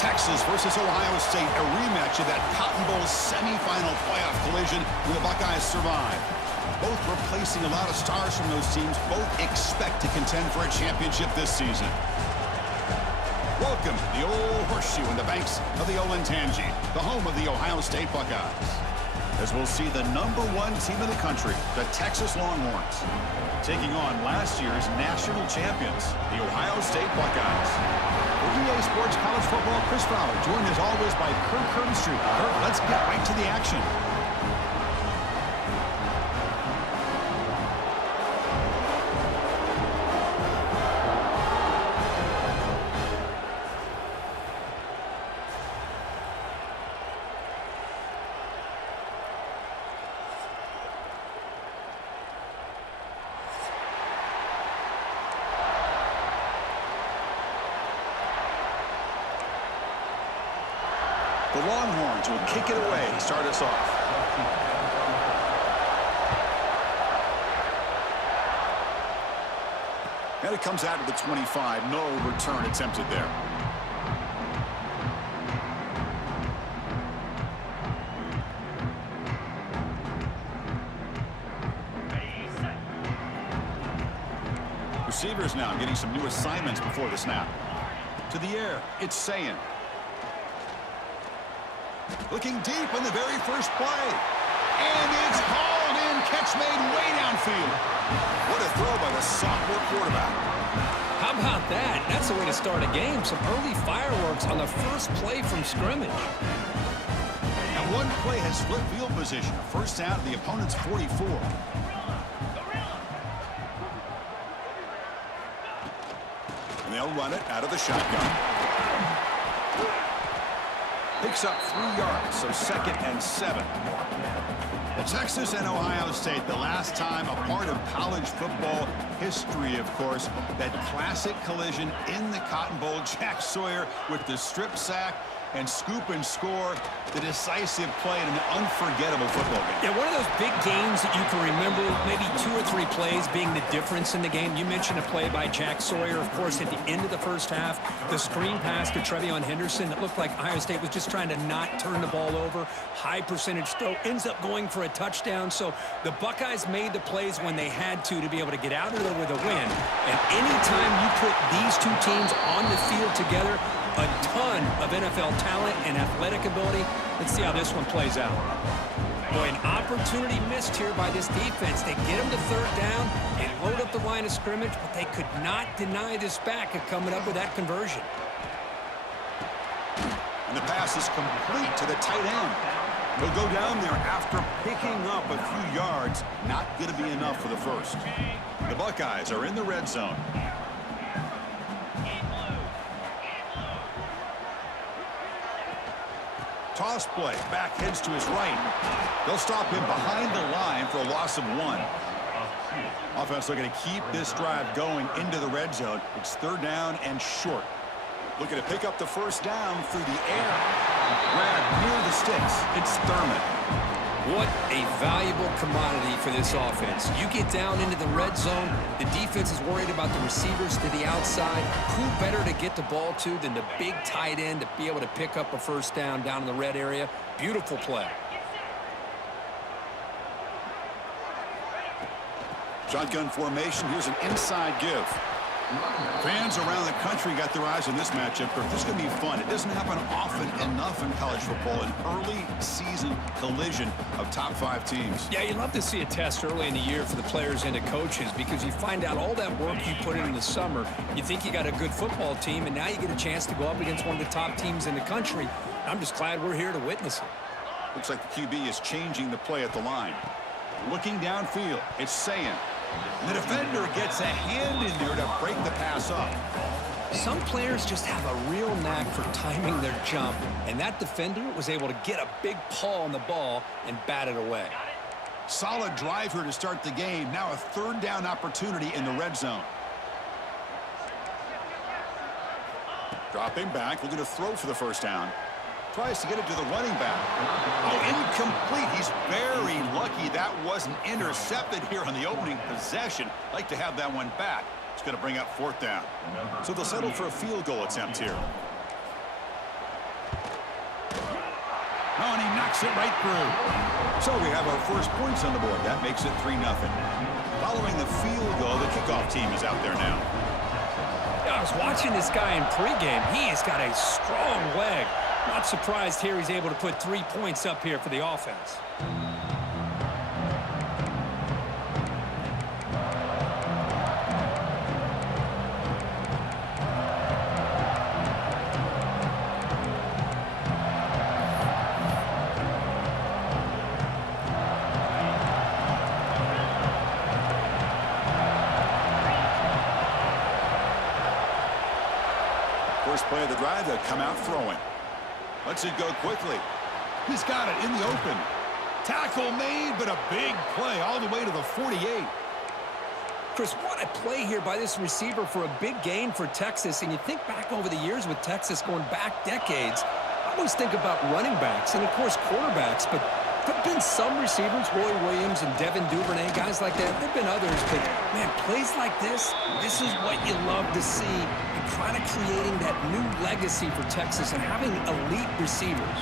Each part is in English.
Texas versus Ohio State, a rematch of that Cotton Bowl semifinal playoff collision when the Buckeyes survive. Both replacing a lot of stars from those teams. Both expect to contend for a championship this season. Welcome to the Old Horseshoe in the banks of the Olentangy, the home of the Ohio State Buckeyes. As we'll see the #1 team in the country, the Texas Longhorns, taking on last year's national champions, the Ohio State Buckeyes. For EA Sports College Football, Chris Fowler, joined as always by Kirk Herbstreit. Kirk, let's get right to the action. The Longhorns will kick it away to start us off. And it comes out of the 25. No return attempted there. Receivers now getting some new assignments before the snap. To the air, it's Sayin. Looking deep on the very first play. And it's hauled in. Catch made way downfield. What a throw by the sophomore quarterback. How about that? That's the way to start a game. Some early fireworks on the first play from scrimmage. And one play has flipped field position. First down to the opponent's 44. And they'll run it out of the shotgun. Picks up 3 yards, so 2nd and 7. Well, Texas and Ohio State, the last time a part of college football history, of course, that classic collision in the Cotton Bowl. Jack Sawyer with the strip sack and scoop and score, the decisive play in an unforgettable football game. Yeah, one of those big games that you can remember, maybe 2 or 3 plays being the difference in the game. You mentioned a play by Jack Sawyer, of course, at the end of the first half. The screen pass to Trevion Henderson that looked like Ohio State was just trying to not turn the ball over. High percentage throw, ends up going for a touchdown. So the Buckeyes made the plays when they had to be able to get out of there with a win. And anytime you put these two teams on the field together, a ton of NFL talent and athletic ability. Let's see how this one plays out. Boy, an opportunity missed here by this defense. They get them to 3rd down and load up the line of scrimmage, but they could not deny this back of coming up with that conversion. And the pass is complete to the tight end. He'll go down there after picking up a few yards. Not going to be enough for the first. The Buckeyes are in the red zone. Toss play, back heads to his right. They'll stop him behind the line for a loss of 1. Offense looking to keep this drive going into the red zone. It's 3rd down and short. Looking to pick up the first down through the air. Grab near the sticks. It's Thurman. What a valuable commodity for this offense. You get down into the red zone, the defense is worried about the receivers to the outside. Who better to get the ball to than the big tight end to be able to pick up a first down in the red area? Beautiful play. Shotgun formation. Here's an inside give. Fans around the country got their eyes on this matchup. This is going to be fun. It doesn't happen often enough in college football. An early season collision of top 5 teams. Yeah, you'd love to see a test early in the year for the players and the coaches because you find out all that work you put in the summer. You think you got a good football team, and now you get a chance to go up against one of the top teams in the country. I'm just glad we're here to witness it. Looks like the QB is changing the play at the line. Looking downfield, it's Sayin. The defender gets a hand in there to break the pass up. Some players just have a real knack for timing their jump, and that defender was able to get a big paw on the ball and bat it away. Solid drive here to start the game. Now a 3rd down opportunity in the red zone. Dropping back, looking to throw for the first down. Tries to get it to the running back. Oh, incomplete. He's very lucky that wasn't intercepted here on the opening possession. Like to have that one back. It's going to bring up 4th down. So they'll settle for a field goal attempt here. knocks it right through. So we have our first points on the board. That makes it 3-0. Following the field goal, the kickoff team is out there now. I was watching this guy in pregame. He has got a strong leg. Not surprised here he's able to put 3 points up here for the offense. First play of the drive, they'll come out throwing. Lets it go quickly. He's got it in the open. Tackle made, but a big play all the way to the 48. Chris, what a play here by this receiver for a big gain for Texas. And you think back over the years with Texas going back decades, I always think about running backs and, of course, quarterbacks. But there have been some receivers, Roy Williams and Devin Duvernay, guys like that. There have been others. But, man, plays like this is what you love to see. And kind of creating that new legacy for Texas and having elite receivers.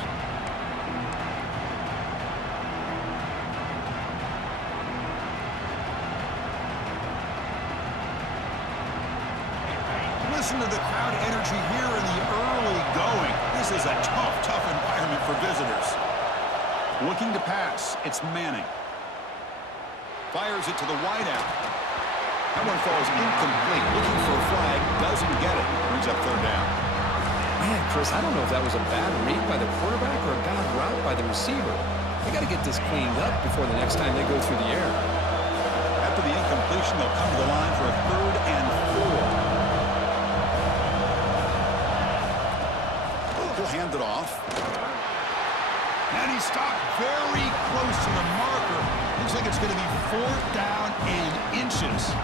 Listen to the crowd energy here in the early going. This is a tough environment for visitors. Looking to pass. It's Manning. Fires it to the wideout. That one falls incomplete. Looking for a flag. Doesn't get it. Brings up third down. Man, Chris, I don't know if that was a bad read by the quarterback or a bad route by the receiver. They got to get this cleaned up before the next time they go through the air. After the incompletion, they'll come to the line for a 3rd and 4. He'll hand it off. And he stopped very close to the marker. Looks like it's going to be 4th down and inches.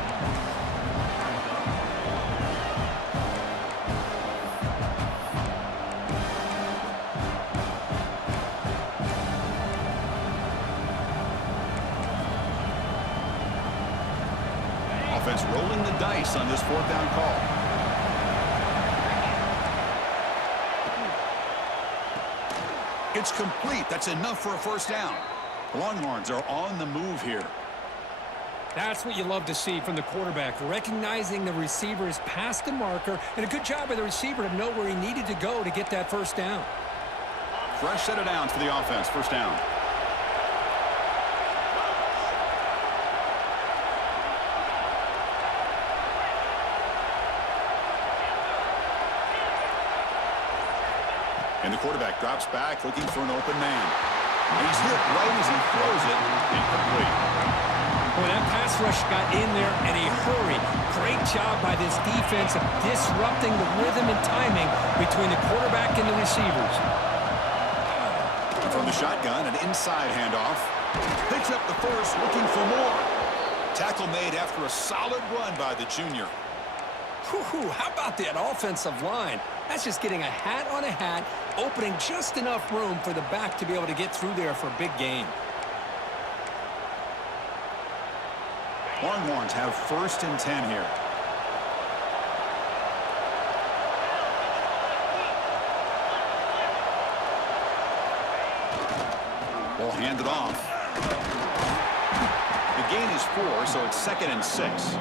Offense rolling the dice on this 4th down call. It's complete. That's enough for a 1st down. The Longhorns are on the move here. That's what you love to see from the quarterback, recognizing the receiver's past the marker, and a good job by the receiver to know where he needed to go to get that 1st down. Fresh set of downs for the offense. 1st down. And the quarterback drops back, looking for an open man. He's hit right as he throws it. Incomplete. Well, that pass rush got in there in a hurry. Great job by this defense of disrupting the rhythm and timing between the quarterback and the receivers. From the shotgun, an inside handoff. Picks up the first, looking for more. Tackle made after a solid run by the junior. Whew, how about that offensive line? That's just getting a hat on a hat, opening just enough room for the back to be able to get through there for a big gain. Longhorns have 1st and 10 here. Ball handed off. The gain is 4, so it's 2nd and 6.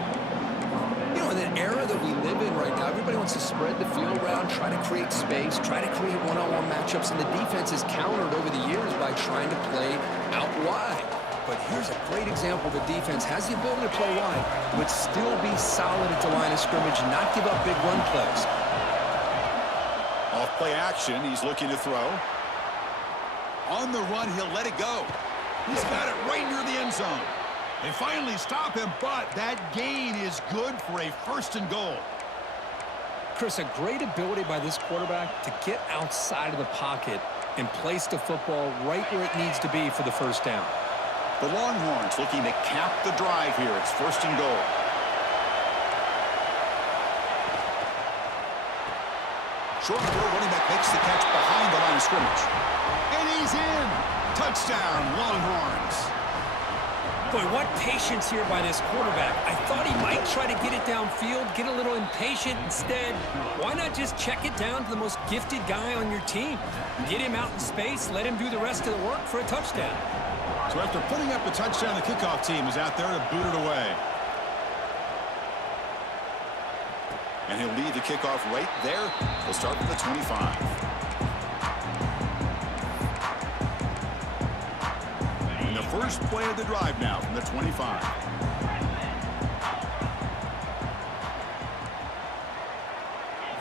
You know, in an era that we live in right now, everybody wants to spread the field around, try to create space, try to create one-on-one matchups, and the defense has countered over the years by trying to play out wide. But here's a great example. The defense has the ability to play wide, but still be solid at the line of scrimmage and not give up big run plays. Off play action, he's looking to throw. On the run, he'll let it go. He's got it right near the end zone. They finally stop him, but that gain is good for a 1st and goal. Chris, a great ability by this quarterback to get outside of the pocket and place the football right where it needs to be for the 1st down. The Longhorns looking to cap the drive here. It's 1st and goal. Short throw, running back makes the catch behind the line of scrimmage. And he's in. Touchdown, Longhorns. Boy, what patience here by this quarterback. I thought he might try to get it downfield, get a little impatient. Instead, why not just check it down to the most gifted guy on your team? Get him out in space, let him do the rest of the work for a touchdown. So after putting up the touchdown, the kickoff team is out there to boot it away. And he'll lead the kickoff right there. He'll start with the 25. First play of the drive now from the 25.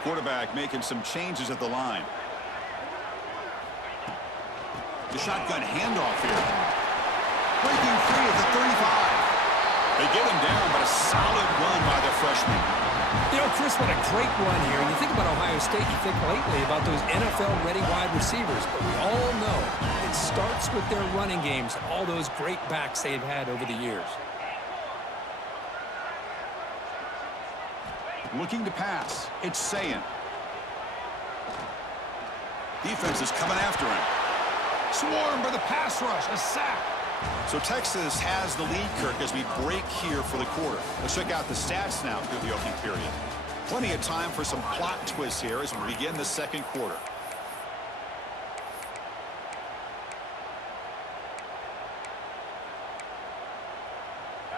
Quarterback making some changes at the line. The shotgun handoff here. Breaking free at the 35. They get him down, but a solid run by the freshman. You know, Chris, what a great run here. And you think about Ohio State, you think lately about those NFL-ready wide receivers. But we all know it starts with their running games, all those great backs they've had over the years. Looking to pass. It's Sayin. Defense is coming after him. Swarmed by the pass rush. A sack. So Texas has the lead, Kirk, as we break here for the quarter. Let's check out the stats now through the opening period. Plenty of time for some plot twists here as we begin the second quarter.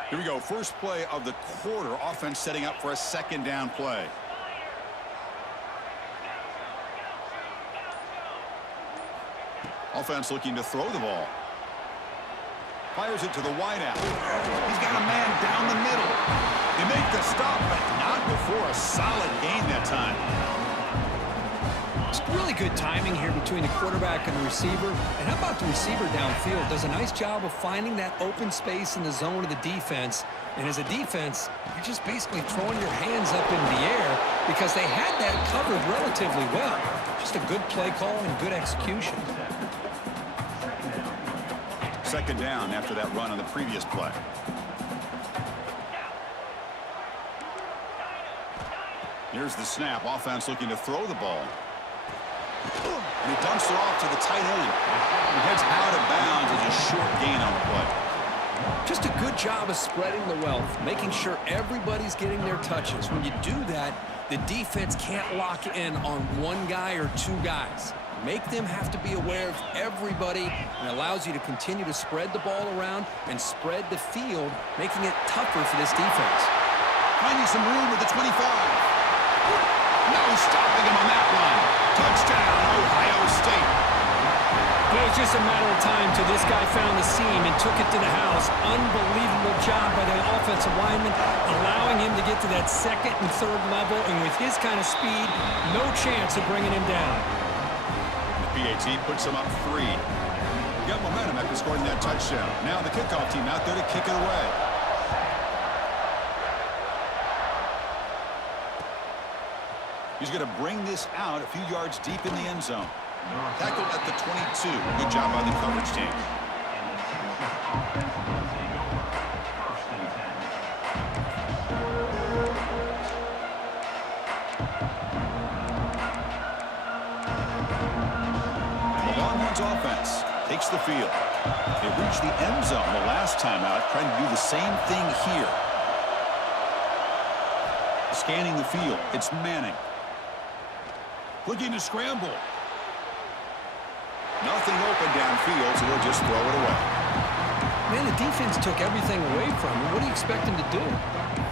Here we go. First play of the quarter. Offense setting up for a second down play. Offense looking to throw the ball. Fires it to the wideout. He's got a man down the middle. They make the stop, but not before a solid gain that time. It's really good timing here between the quarterback and the receiver. And how about the receiver downfield? Does a nice job of finding that open space in the zone of the defense. And as a defense, you're just basically throwing your hands up in the air because they had that covered relatively well. Just a good play call and good execution. Second down after that run on the previous play. Here's the snap. Offense looking to throw the ball. And he dumps it off to the tight end. He heads out of bounds as a short gain on the play. Just a good job of spreading the wealth, making sure everybody's getting their touches. When you do that, the defense can't lock in on one guy or two guys. Make them have to be aware of everybody, and allows you to continue to spread the ball around and spread the field, making it tougher for this defense. Finding some room at the 25. No stopping him on that one. Touchdown, Ohio State. Well, it was just a matter of time till this guy found the seam and took it to the house. Unbelievable job by the offensive lineman, allowing him to get to that second and third level, and with his kind of speed, no chance of bringing him down. PAT puts him up 3. Got momentum after scoring that touchdown. Now the kickoff team out there to kick it away. He's going to bring this out a few yards deep in the end zone. Tackled at the 22. Good job by the coverage team. Offense takes the field. They reached the end zone the last time out, trying to do the same thing here. Scanning the field, it's Manning. Looking to scramble. Nothing open downfield, so they'll just throw it away. Man, the defense took everything away from him. What do you expect him to do?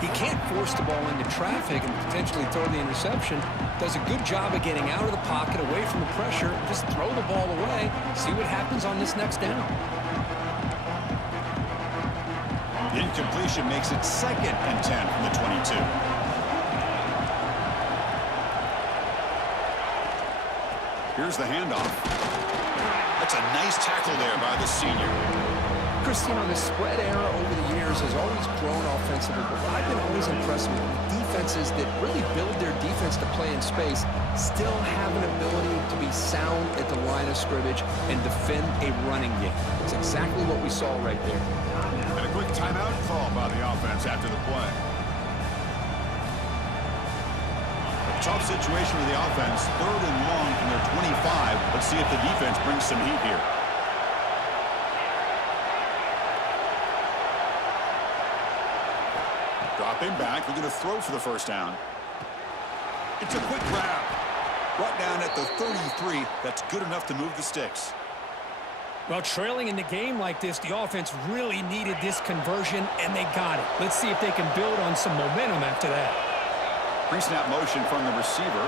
He can't force the ball into traffic and potentially throw the interception. Does a good job of getting out of the pocket, away from the pressure, just throw the ball away, see what happens on this next down. The incompletion makes it second and 10 from the 22. Here's the handoff. That's a nice tackle there by the senior. Chris, you know, the spread era over the years has always grown offensively, but I've been always impressed with defenses that really build their defense to play in space, still have an ability to be sound at the line of scrimmage and defend a running game. It's exactly what we saw right there. And a quick timeout call by the offense after the play. A tough situation for the offense, 3rd and long from their 25. Let's see if the defense brings some heat here. Dropping back, we're going to throw for the first down. It's a quick grab. Brought down at the 33. That's good enough to move the sticks. Well, trailing in the game like this, the offense really needed this conversion, and they got it. Let's see if they can build on some momentum after that. Pre-snap motion from the receiver.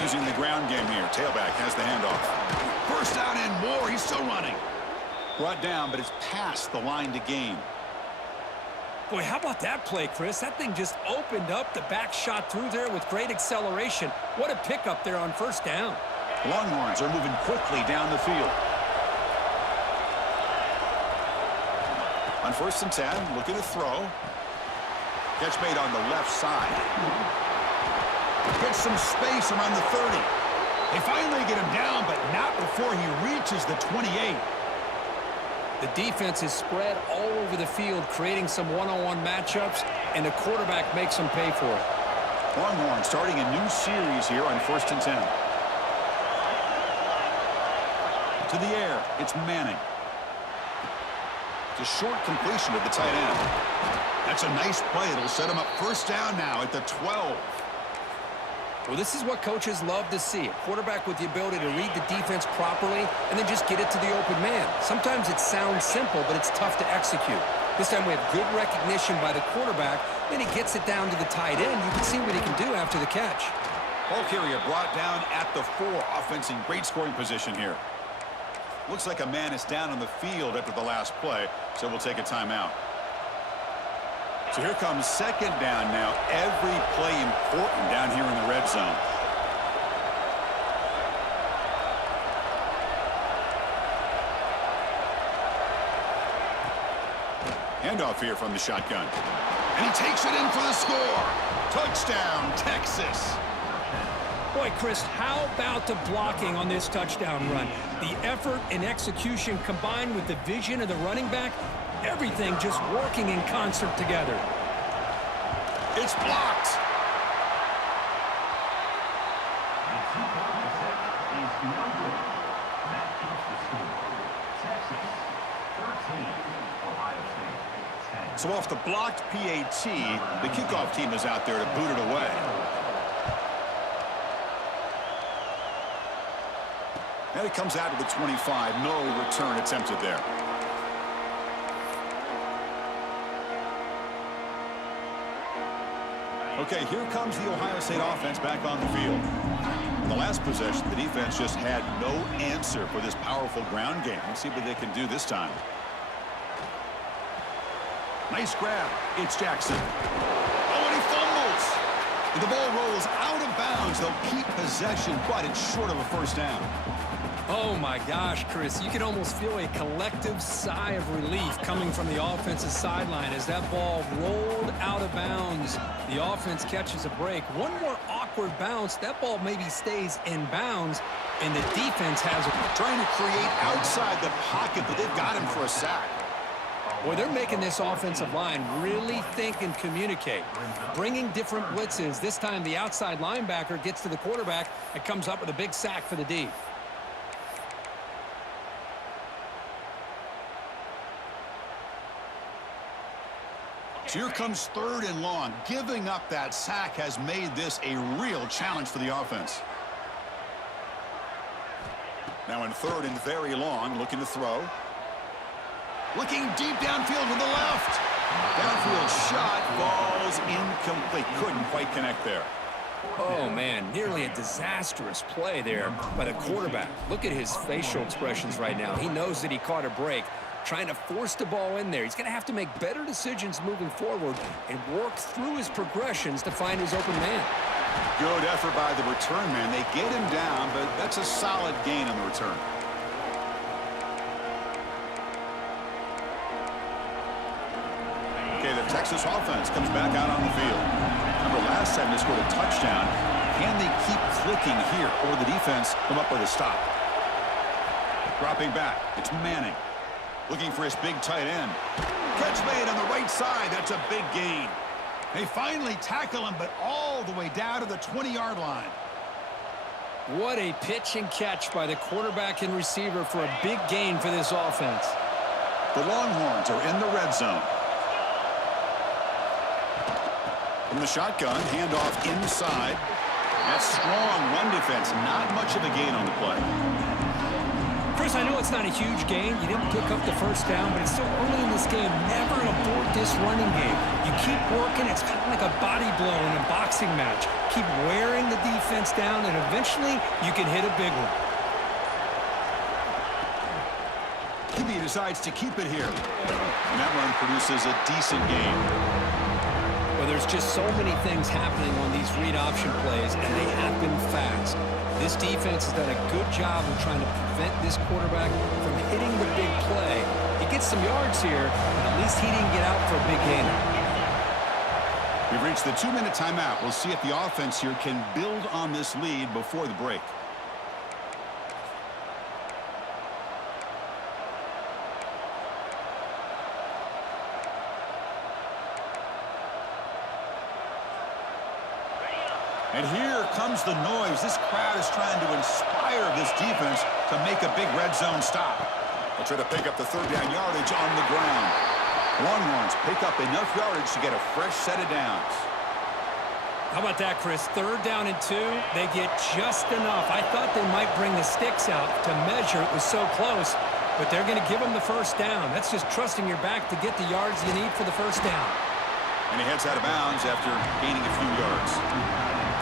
Using the ground game here. Tailback has the handoff. First down and more. He's still running. Brought down, but it's past the line to gain. Boy, how about that play, Chris? That thing just opened up. The back shot through there with great acceleration. What a pickup there on first down. Longhorns are moving quickly down the field. On 1st and 10, looking to throw. Catch made on the left side. Gets some space around the 30. They finally get him down, but not before he reaches the 28. The defense is spread all over the field, creating some one-on-one matchups, and the quarterback makes them pay for it. Longhorn starting a new series here on 1st and 10. To the air, it's Manning. It's a short completion to the tight end. That's a nice play. It'll set him up first down now at the 12. Well, this is what coaches love to see. A quarterback with the ability to read the defense properly and then just get it to the open man. Sometimes it sounds simple, but it's tough to execute. This time we have good recognition by the quarterback. Then he gets it down to the tight end. You can see what he can do after the catch. Ball carrier brought down at the 4. Offense in great scoring position here. Looks like a man is down on the field after the last play, so we'll take a timeout. So here comes second down now. Every play important down here in the red zone. Handoff here from the shotgun. And he takes it in for the score. Touchdown, Texas. Boy, Chris, how about the blocking on this touchdown run? The effort and execution combined with the vision of the running back, everything just working in concert together. It's blocked. So off the blocked PAT, the kickoff team is out there to boot it away. And it comes out to the 25. No return attempted there. Okay, here comes the Ohio State offense back on the field. In the last possession, the defense just had no answer for this powerful ground game. Let's see what they can do this time. Nice grab. It's Jackson. Oh, and he fumbles. And the ball rolls out of bounds. They'll keep possession, but it's short of a first down. Oh, my gosh, Chris. You can almost feel a collective sigh of relief coming from the offensive sideline as that ball rolled out of bounds. The offense catches a break. One more awkward bounce. That ball maybe stays in bounds, and the defense has it. Trying to create outside the pocket, but they've got him for a sack. Boy, they're making this offensive line really think and communicate. Bringing different blitzes. This time the outside linebacker gets to the quarterback and comes up with a big sack for the D. So here comes 3rd and long. Giving up that sack has made this a real challenge for the offense. Now in 3rd and very long, looking to throw. Looking deep downfield to the left. Downfield shot falls incomplete. Couldn't quite connect there. Oh, man, nearly a disastrous play there by the quarterback. Look at his facial expressions right now. He knows that he caught a break, trying to force the ball in there. He's going to have to make better decisions moving forward and work through his progressions to find his open man. Good effort by the return man. They get him down, but that's a solid gain on the return. Okay, the Texas offense comes back out on the field. Remember, last time they scored a touchdown. Can they keep clicking here, or the defense come up with a stop? Dropping back, it's Manning. Looking for his big tight end. Catch made on the right side. That's a big gain. They finally tackle him, but all the way down to the 20-yard line. What a pitch and catch by the quarterback and receiver for a big gain for this offense. The Longhorns are in the red zone. From the shotgun, handoff inside. That's strong run defense. Not much of a gain on the play. Chris, I know it's not a huge gain. You didn't pick up the first down, but it's still early in this game. Never abort this running game. You keep working. It's kind of like a body blow in a boxing match. Keep wearing the defense down, and eventually you can hit a big one. He decides to keep it here. And that run produces a decent gain. Well, there's just so many things happening on these read option plays, and they happen fast. This defense has done a good job of trying to prevent this quarterback from hitting the big play. He gets some yards here, but at least he didn't get out for a big gain. We've reached the 2-minute timeout. We'll see if the offense here can build on this lead before the break. And here comes the noise. This crowd is trying to inspire this defense to make a big red zone stop. They'll try to pick up the third down yardage on the ground. Longhorns pick up enough yardage to get a fresh set of downs. How about that, Chris? 3rd down and 2. They get just enough. I thought they might bring the sticks out to measure. It was so close, but they're going to give them the first down. That's just trusting your back to get the yards you need for the first down. And he heads out of bounds after gaining a few yards.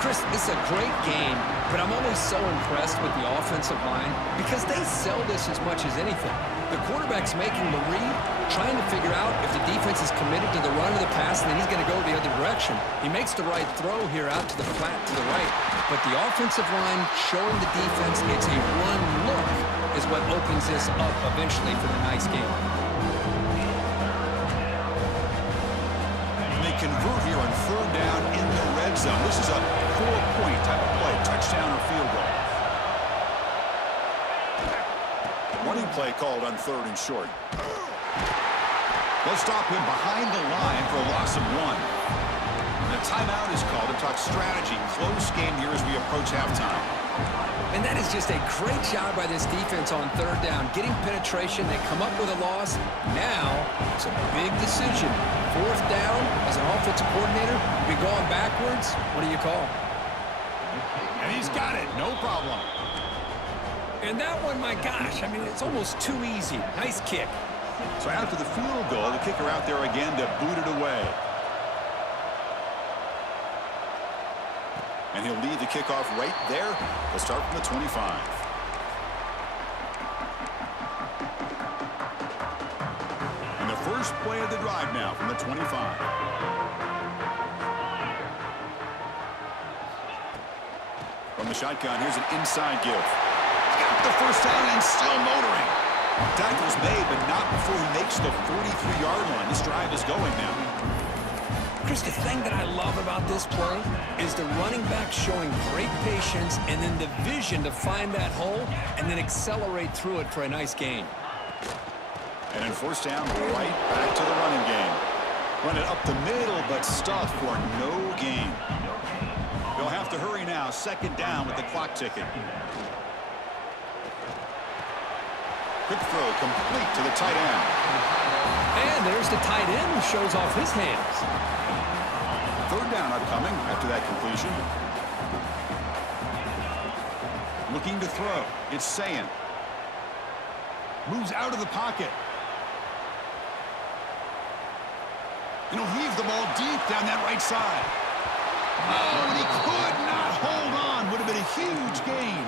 Chris, it's a great game, but I'm always so impressed with the offensive line because they sell this as much as anything. The quarterback's making the read, trying to figure out if the defense is committed to the run or the pass, and then he's going to go the other direction. He makes the right throw here out to the flat to the right, but the offensive line showing the defense it's a run look is what opens this up eventually for the nice game. They convert here on 3rd down in the red zone. This is a 4-point type of play, touchdown or field goal. Running play called on 3rd and short. They'll stop him behind the line for a loss of 1. And a timeout is called to talk strategy. Close game here as we approach halftime. And that is just a great job by this defense on 3rd down. Getting penetration, they come up with a loss. Now, it's a big decision. 4th down, as an offensive coordinator, you'll be going backwards. What do you call? And he's got it, no problem. And that one, my gosh, I mean, it's almost too easy. Nice kick. So after the field goal, the kicker out there again to boot it away. And he'll lead the kickoff right there. We'll start from the 25. And the first play of the drive now from the 25. From the shotgun, here's an inside give. Got the first down and still motoring. Tackles made, but not before he makes the 43-yard line. This drive is going now. Chris, the thing that I love about this play is the running back showing great patience and then the vision to find that hole and then accelerate through it for a nice gain. And then 1st down, right back to the running game. Run it up the middle, but stuffed for no gain. They'll have to hurry now. 2nd down with the clock ticking. Quick throw complete to the tight end. And there's the tight end who shows off his hands. 3rd down upcoming after that completion. Looking to throw. It's Sayin. Moves out of the pocket. And he'll heave the ball deep down that right side. Oh, and he could not hold on. Would have been a huge gain.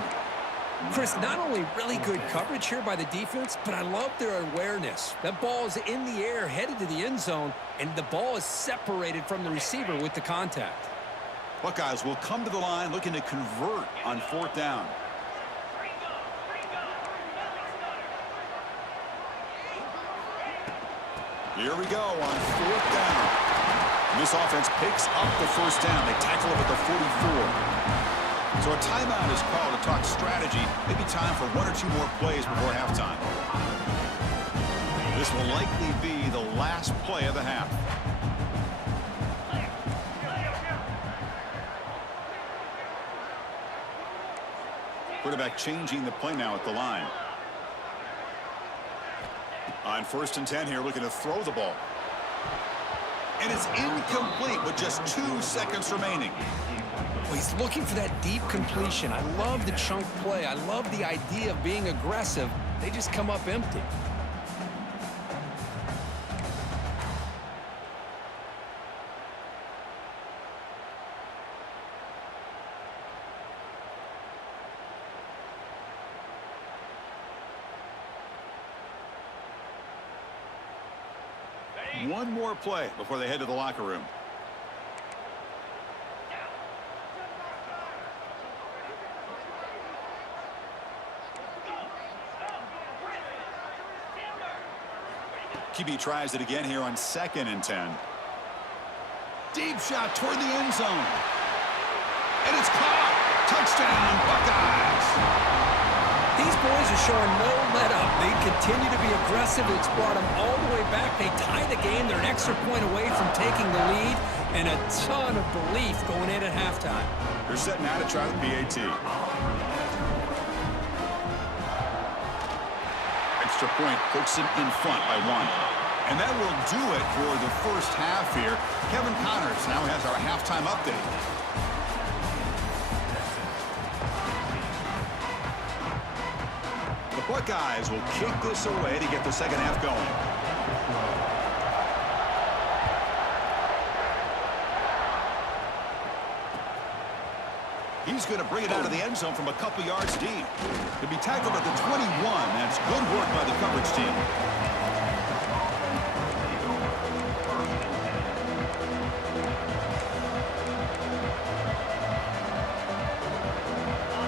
Chris, not only really good coverage here by the defense, but I love their awareness. That ball is in the air, headed to the end zone, and the ball is separated from the receiver with the contact. Buckeyes will come to the line looking to convert on 4th down. Here we go on 4th down. And this offense picks up the first down. They tackle him at the 44. So a timeout is called to talk strategy. Maybe time for 1 or 2 more plays before halftime. This will likely be the last play of the half. Quarterback changing the play now at the line. On 1st and 10 here, looking to throw the ball. And it's incomplete with just 2 seconds remaining. Well, he's looking for that deep completion. I love the chunk play. I love the idea of being aggressive. They just come up empty. One more play before they head to the locker room. QB tries it again here on 2nd and 10. Deep shot toward the end zone. And it's caught. Touchdown, Buckeyes. These boys are showing no let-up. They continue to be aggressive. It's brought them all the way back. They tie the game. They're an extra point away from taking the lead, and a ton of belief going in at halftime. They're setting out to try the PAT. Extra point puts them in front by 1. And that will do it for the first half here. Kevin Connors now has our halftime update. The Buckeyes will kick this away to get the second half going. He's going to bring it out of the end zone from a couple yards deep. He'll be tackled at the 21. That's good work by the coverage team.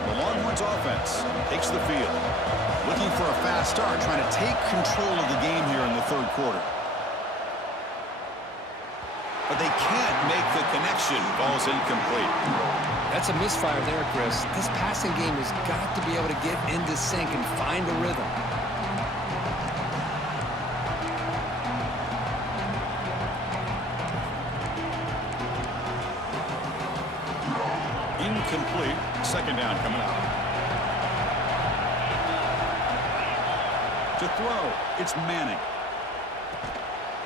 The Longhorns offense takes the field. Looking for a fast start, trying to take control of the game here in the 3rd quarter. But they can't make the connection. Ball's incomplete. That's a misfire there, Chris. This passing game has got to be able to get into sync and find a rhythm. Incomplete. 2nd down coming up. To throw, it's Manning.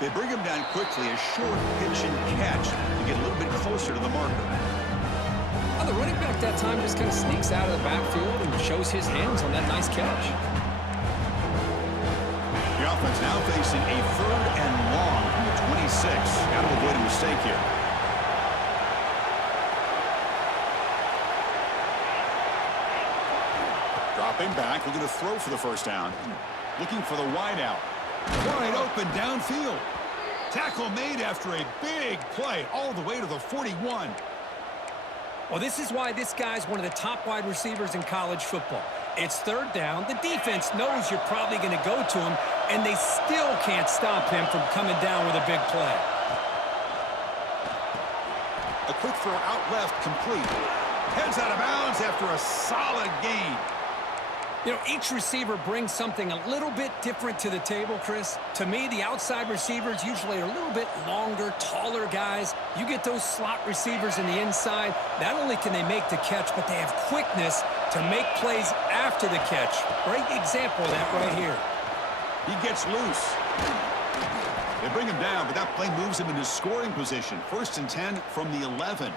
They bring him down quickly, a short pitch and catch to get a little bit closer to the marker. Well, the running back that time just kind of sneaks out of the backfield and shows his hands on that nice catch. The offense now facing a 3rd and long from the 26. Got to avoid a mistake here. Dropping back, looking to throw for the first down. Looking for the wide out. Wide open downfield. Tackle made after a big play all the way to the 41. Well, this is why this guy's one of the top wide receivers in college football. It's 3rd down. The defense knows you're probably going to go to him, and they still can't stop him from coming down with a big play. A quick throw out left, complete. Heads out of bounds after a solid gain. You know, each receiver brings something a little bit different to the table, Chris. To me, the outside receivers usually are a little bit longer, taller guys. You get those slot receivers in the inside, not only can they make the catch, but they have quickness to make plays after the catch. Great example of that right here. He gets loose. They bring him down, but that play moves him into scoring position. 1st and 10 from the 11.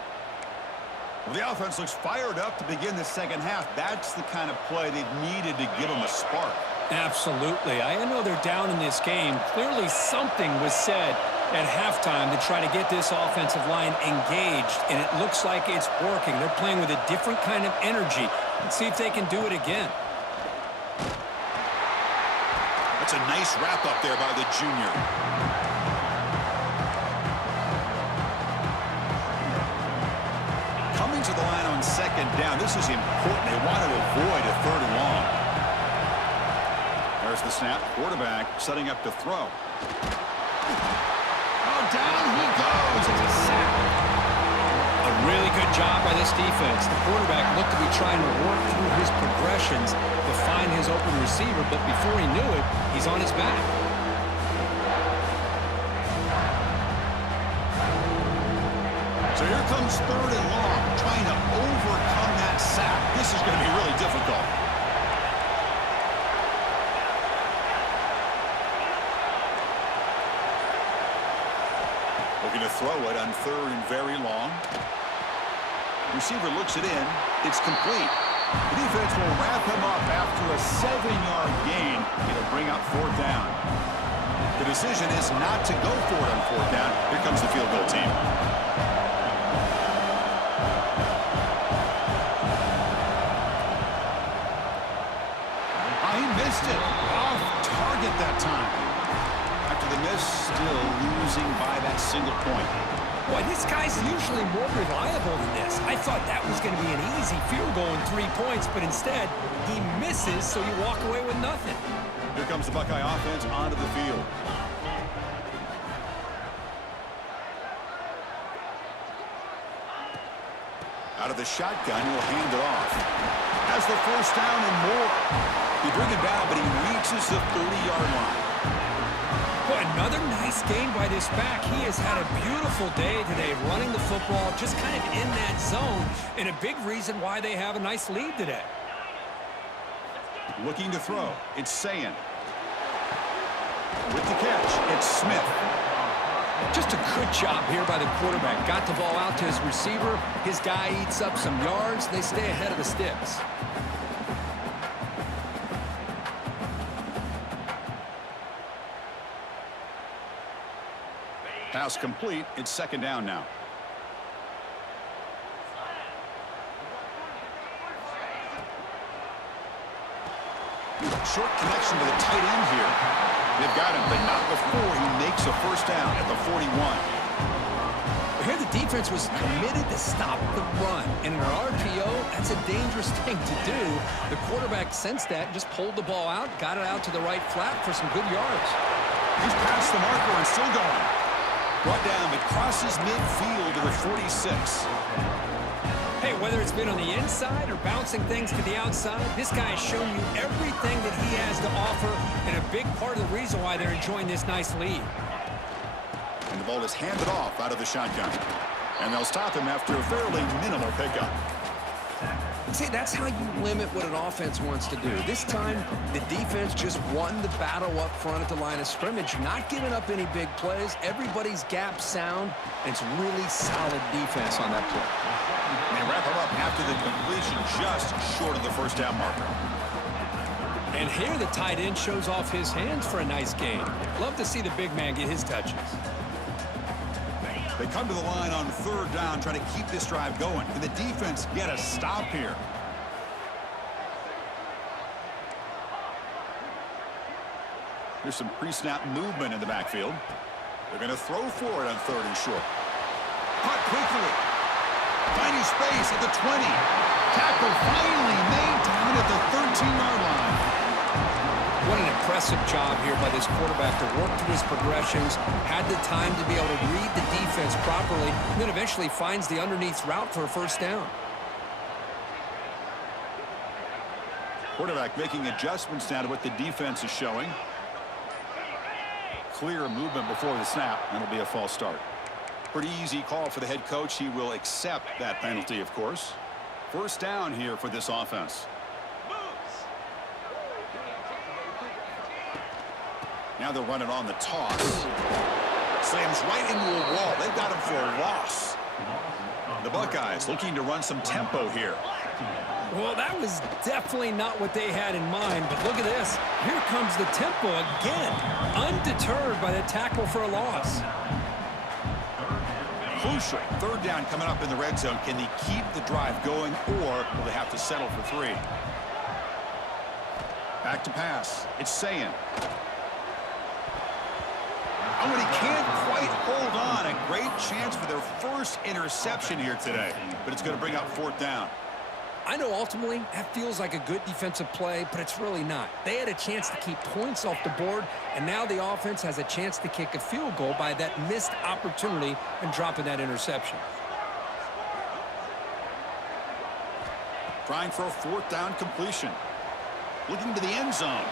Well, the offense looks fired up to begin the second half. That's the kind of play they've needed to give them a spark. Absolutely. I know they're down in this game. Clearly something was said at halftime to try to get this offensive line engaged, and it looks like it's working. They're playing with a different kind of energy. Let's see if they can do it again. That's a nice wrap-up there by the junior. Coming to the line on 2nd down. This is important. They want to avoid a 3rd and long. There's the snap. Quarterback setting up to throw. Oh, down he goes. It's a sack. A really good job by this defense. The quarterback looked to be trying to work through his progressions to find his open receiver, but before he knew it, he's on his back. So here comes 3rd and long, trying to overcome that sack. This is going to be really difficult. Looking to throw it on 3rd and very long. Receiver looks it in. It's complete. The defense will wrap him up after a 7-yard gain. It'll bring up 4th down. The decision is not to go for it on 4th down. Here comes the field goal team. He missed it. Off target that time. After the miss, still losing by that single point. Boy, this guy's usually more reliable than this. I thought that was going to be an easy field goal and 3 points, but instead, he misses, so you walk away with nothing. Here comes the Buckeye offense onto the field. Out of the shotgun, he'll hand it off. Has the 1st down and more. He bring it down, but he reaches the 30-yard line. Boy, another nice game by this back. He has had a beautiful day today running the football, just kind of in that zone, and a big reason why they have a nice lead today. Looking to throw. It's Sayin. With the catch, it's Smith. Just a good job here by the quarterback. Got the ball out to his receiver. His guy eats up some yards. They stay ahead of the sticks. Pass complete. It's 2nd down now. Short connection to the tight end here. They've got him, but not before he makes a 1st down at the 41. Here the defense was committed to stop the run. And in an RPO, that's a dangerous thing to do. The quarterback sensed that, just pulled the ball out, got it out to the right flat for some good yards. He's past the marker and still going. Brought down, but crosses midfield to the 46. Hey, whether it's been on the inside or bouncing things to the outside, this guy has shown you everything that he has to offer, and a big part of the reason why they're enjoying this nice lead. And the ball is handed off out of the shotgun. And they'll stop him after a fairly minimal pickup. See, that's how you limit what an offense wants to do. This time, the defense just won the battle up front at the line of scrimmage, not giving up any big plays. Everybody's gap sound, and it's really solid defense on that play. And they wrap him up after the completion, just short of the 1st down marker. And here the tight end shows off his hands for a nice game. Love to see the big man get his touches. They come to the line on 3rd down, trying to keep this drive going. Can the defense get a stop here? There's some pre-snap movement in the backfield. They're going to throw for it on 3rd and short. Caught quickly. Finding space at the 20. Tackle finally made down at the 13-yard line. What an impressive job here by this quarterback to work through his progressions, had the time to be able to read the defense properly, and then eventually finds the underneath route for a 1st down. Quarterback making adjustments now to what the defense is showing. Clear movement before the snap, and it'll be a false start. Pretty easy call for the head coach. He will accept that penalty, of course. 1st down here for this offense. Now they're running on the toss. Slams right into a wall. They've got him for a loss. The Buckeyes looking to run some tempo here. Well, that was definitely not what they had in mind, but look at this. Here comes the tempo again, undeterred by the tackle for a loss. Crucial 3rd down coming up in the red zone. Can they keep the drive going, or will they have to settle for 3? Back to pass. It's Sayin. Oh, and he can't quite hold on. A great chance for their 1st interception here today, but it's going to bring up 4th down. I know ultimately that feels like a good defensive play, but it's really not. They had a chance to keep points off the board, and now the offense has a chance to kick a field goal by that missed opportunity and dropping that interception. Trying for a 4th down completion. Looking to the end zone.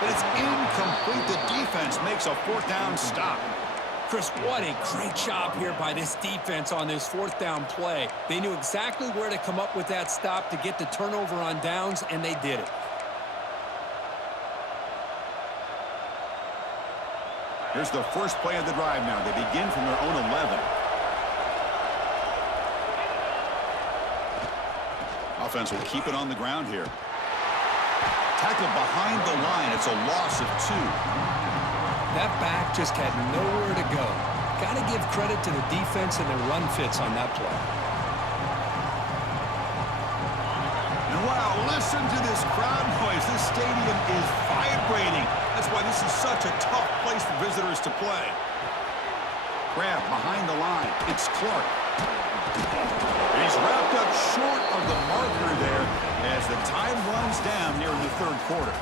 But it's incomplete. The defense makes a 4th down stop. Chris, what a great job here by this defense on this 4th down play. They knew exactly where to come up with that stop to get the turnover on downs, and they did it. Here's the first play of the drive now. They begin from their own 11. Offense will keep it on the ground here. Tackled behind the line. It's a loss of 2. That back just had nowhere to go. Got to give credit to the defense and their run fits on that play. And wow, listen to this crowd noise. This stadium is vibrating. That's why this is such a tough place for visitors to play. Grab behind the line. It's Clark. He's wrapped up short of the marker there as the time runs down here in the third quarter.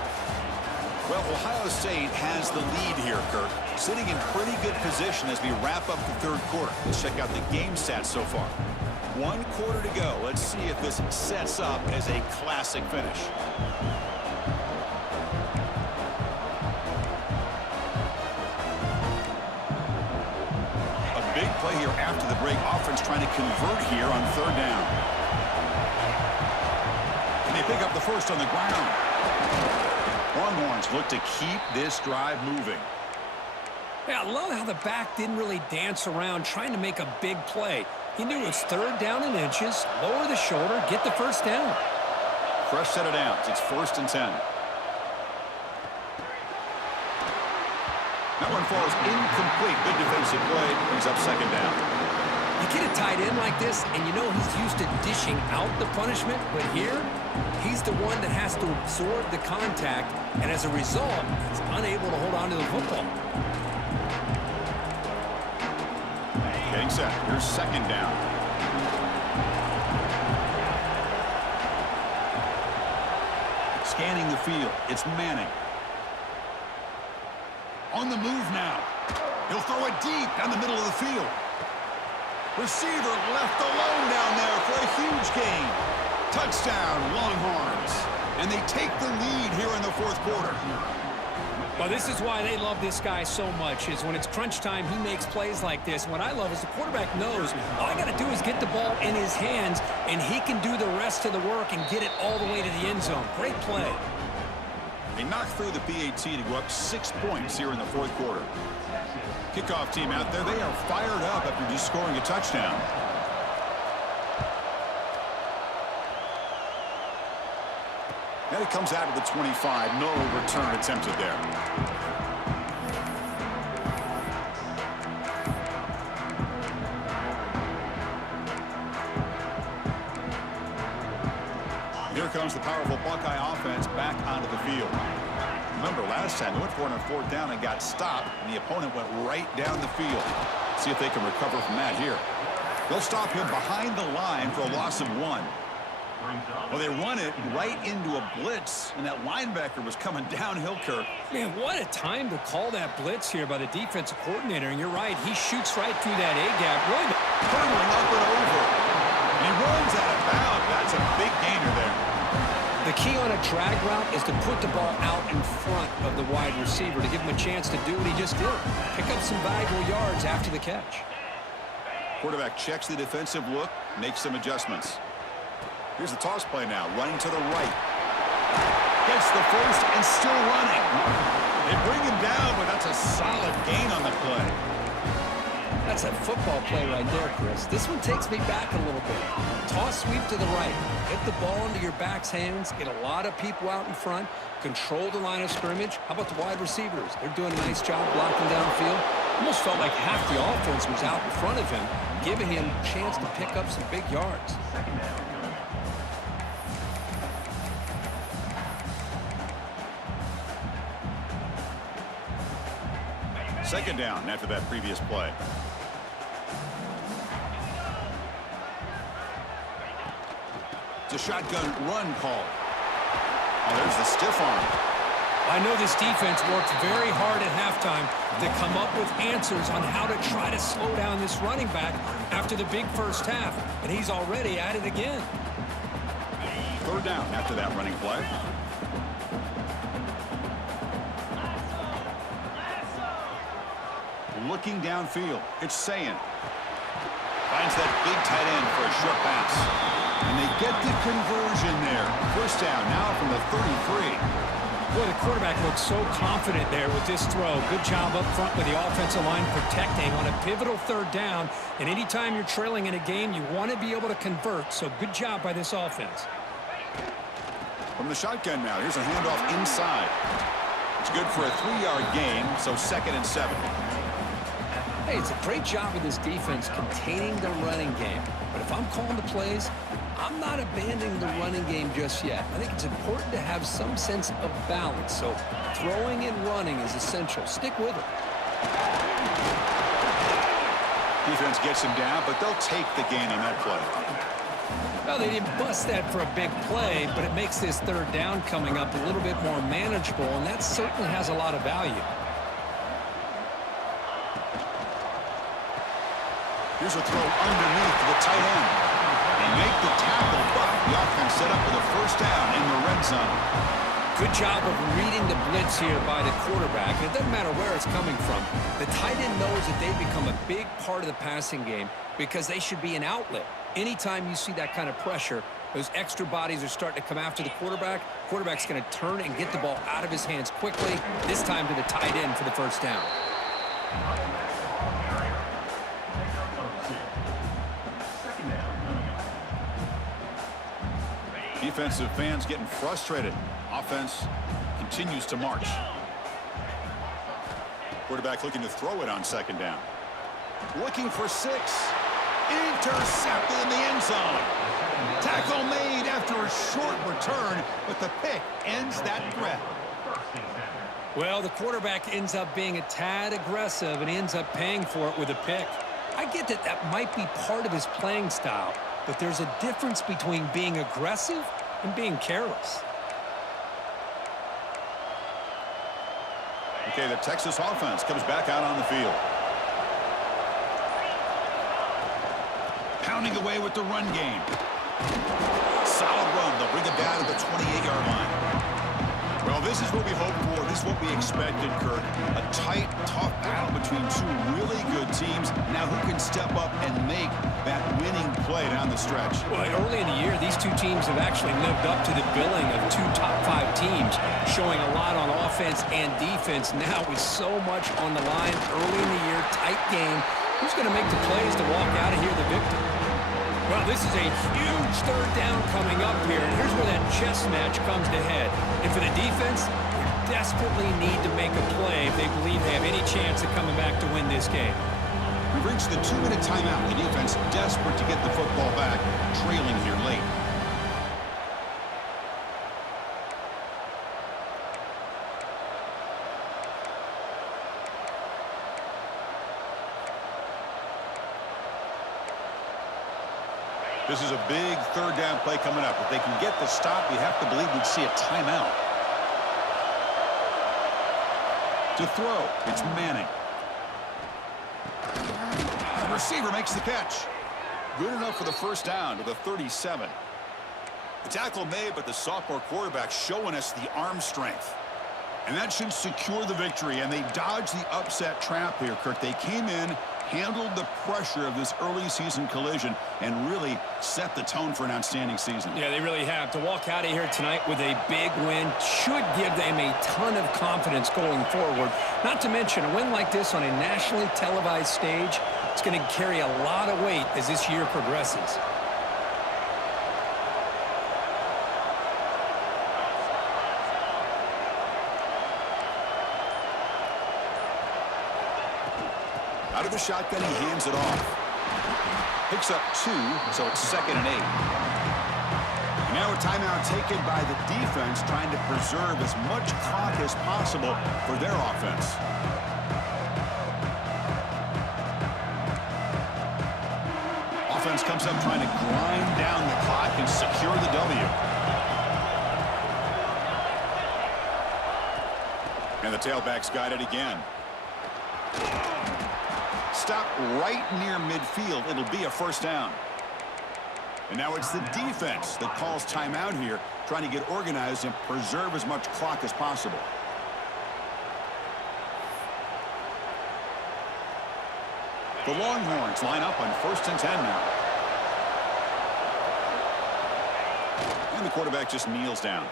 Well, Ohio State has the lead here, Kirk. Sitting in pretty good position as we wrap up the third quarter. Let's check out the game stats so far. 1 quarter to go. Let's see if this sets up as a classic finish. A big play here after the break. Offense trying to convert here on third down. And they pick up the first on the ground. Longhorns look to keep this drive moving. Yeah, I love how the back didn't really dance around trying to make a big play. He knew it's third down in inches, lower the shoulder, get the first down. Fresh set of downs. It's 1st and 10. That one falls incomplete. Good defensive play. Brings up 2nd down. You get a tight end like this, and you know he's used to dishing out the punishment, but here, he's the one that has to absorb the contact, and as a result, he's unable to hold on to the football. Getting set. Here's 2nd down. Scanning the field. It's Manning. On the move now. He'll throw it deep down the middle of the field. Receiver left alone down there for a huge gain. Touchdown, Longhorns. And they take the lead here in the 4th quarter. Well, this is why they love this guy so much, is when it's crunch time, he makes plays like this. What I love is the quarterback knows all I got to do is get the ball in his hands, and he can do the rest of the work and get it all the way to the end zone. Great play. They knock through the PAT to go up 6 points here in the 4th quarter. Kickoff team out there. They are fired up after just scoring a touchdown. And it comes out of the 25. No return attempted there. Here comes the powerful Buckeye offense back onto the field. Remember, last time they went for it on 4th down and got stopped, and the opponent went right down the field. See if they can recover from that here. They'll stop him behind the line for a loss of 1. Well, they run it right into a blitz, and that linebacker was coming downhill, Kirk. Man, what a time to call that blitz here by the defensive coordinator. And you're right, he shoots right through that A-gap. Really hurtling up and over. And he runs out of bounds. That's a big gainer there. The key on a drag route is to put the ball out in front of the wide receiver to give him a chance to do what he just did. Pick up some valuable yards after the catch. Quarterback checks the defensive look, makes some adjustments. Here's the toss play now, running to the right. Gets the first and still running. They bring him down, but that's a solid gain on the play. That's a football play right there, Chris. This one takes me back a little bit. Toss sweep to the right. Get the ball into your back's hands. Get a lot of people out in front. Control the line of scrimmage. How about the wide receivers? They're doing a nice job blocking downfield. Almost felt like half the offense was out in front of him, giving him a chance to pick up some big yards. Second down after that previous play. It's a shotgun run call. Oh, there's the stiff arm. I know this defense worked very hard at halftime to come up with answers on how to try to slow down this running back after the big first half, and he's already at it again. Third down after that running play. Looking downfield, it's Sayin. Finds that big tight end for a short pass. And they get the conversion there. First down now from the 33. Boy, the quarterback looks so confident there with this throw. Good job up front with the offensive line protecting on a pivotal third down. And anytime you're trailing in a game, you want to be able to convert. So good job by this offense. From the shotgun now, here's a handoff inside. It's good for a 3-yard gain, so 2nd and 7. Hey, it's a great job of this defense containing the running game. But if I'm calling the plays, I'm not abandoning the running game just yet. I think it's important to have some sense of balance. So throwing and running is essential. Stick with it. Defense gets him down, but they'll take the gain on that play. Well, they didn't bust that for a big play, but it makes this third down coming up a little bit more manageable, and that certainly has a lot of value. Here's a throw underneath the tight end. They make the tackle, but the offense set up with a first down in the red zone. Good job of reading the blitz here by the quarterback. It doesn't matter where it's coming from. The tight end knows that they've become a big part of the passing game because they should be an outlet. Anytime you see that kind of pressure, those extra bodies are starting to come after the quarterback. Quarterback's going to turn and get the ball out of his hands quickly, this time to the tight end for the first down. Defensive fans getting frustrated. Offense continues to march. Quarterback looking to throw it on 2nd down. Looking for 6. Intercepted in the end zone. Tackle made after a short return, but the pick ends that threat. Well, the quarterback ends up being a tad aggressive and ends up paying for it with a pick. I get that that might be part of his playing style, but there's a difference between being aggressive and being careless. Okay, the Texas offense comes back out on the field. Pounding away with the run game. Solid run. They'll bring it down to the 28-yard line. Well, this is what we hoped for. This is what we expected, Kirk. A tight, tough battle between two really good teams. Now who can step up and make that winning play down the stretch? Well, early in the year, these two teams have actually lived up to the billing of 2 top-5 teams, showing a lot on offense and defense. Now with so much on the line early in the year, tight game, who's going to make the plays to walk out of here the victor? Well, this is a huge third down coming up here, and here's where that chess match comes to head. And for the defense, they desperately need to make a play if they believe they have any chance of coming back to win this game. We've reached the 2-minute timeout. The defense desperate to get the football back, trailing here late. This is a big third down play coming up. If they can get the stop, you have to believe we'd see a timeout. To throw, it's Manning. The receiver makes the catch. Good enough for the first down to the 37. The tackle made, but the sophomore quarterback showing us the arm strength. And that should secure the victory, and they dodged the upset trap here, Kirk. They came in, handled the pressure of this early season collision, and really set the tone for an outstanding season. Yeah, they really have. To walk out of here tonight with a big win should give them a ton of confidence going forward. Not to mention, a win like this on a nationally televised stage, it's going to carry a lot of weight as this year progresses. Out of the shotgun, he hands it off. Picks up 2, so it's 2nd and 8. And now a timeout taken by the defense, trying to preserve as much clock as possible for their offense. Offense comes up trying to grind down the clock and secure the W. And the tailback's got it again. Stop right near midfield. It'll be a first down. And now it's the defense that calls timeout here, trying to get organized and preserve as much clock as possible. The Longhorns line up on 1st and 10 now. And the quarterback just kneels down.